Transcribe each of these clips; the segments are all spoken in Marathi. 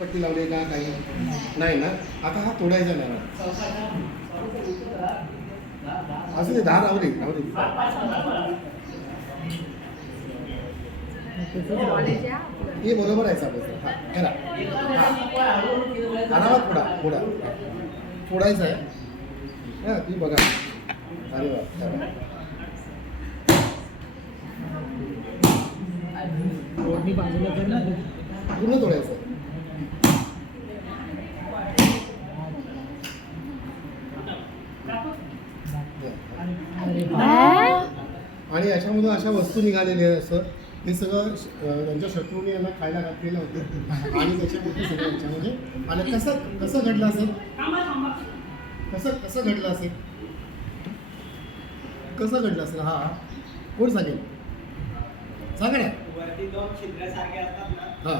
पट्टी लावली का काही नाही ना. आता हा तोडायचा नाही असं ते 10 राहू दे. हे बरोबर आहे साहेब. हा करा आरामात फोडा फोडायचं आहे. हा ती बघा. अरे वा रोडनी बाजूला कर ना पूर्ण तोडायचं. आणि याच्यामधून अशा वस्तू निघालेल्या आहे. असं हे सगळं त्यांच्या शत्रूने यांना खायला घातलेलं होतं आणि त्याच्यामध्ये सगळं याच्यामध्ये आणि कसं घडलं असेल कसं घडलं असेल कसं घडलं असेल. हा कोण सांगेल सांगा ना. हां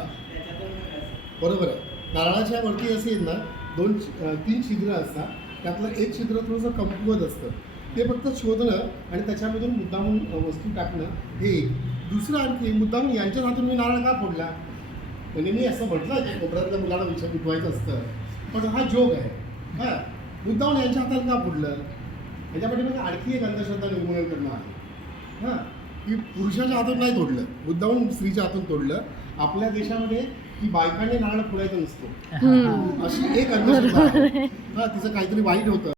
बरोबर आहे. नारळाच्या वरती असेल ना 2-3 छिद्र असतात. त्यातलं एक छिद्र थोडंसं कमकुवत असतं. ते फक्त शोधणं आणि त्याच्यामधून मुद्दामून वस्तू टाकणं हे एक. दुसरं आणखी मुद्दामून यांच्याच हातून मी नारळ का फोडला म्हणजे मी असं म्हटलं की कोपऱ्यातल्या मुलाला उठवायचं असतं पण हा जोग आहे. हां मुद्दामून यांच्या हातात का फोडलं याच्यामध्ये मग आणखी एक अंधश्रद्धा निर्मूलन करणं आहे. हां की पुरुषाच्या हातून नाही तोडलं मुद्दामून स्त्रीच्या हातून तोडलं. आपल्या देशामध्ये की बायकांनी नारळ फोडायचं नसतो अशी एक अंधश्रद्धा आहे. हां तिचं काहीतरी वाईट होतं.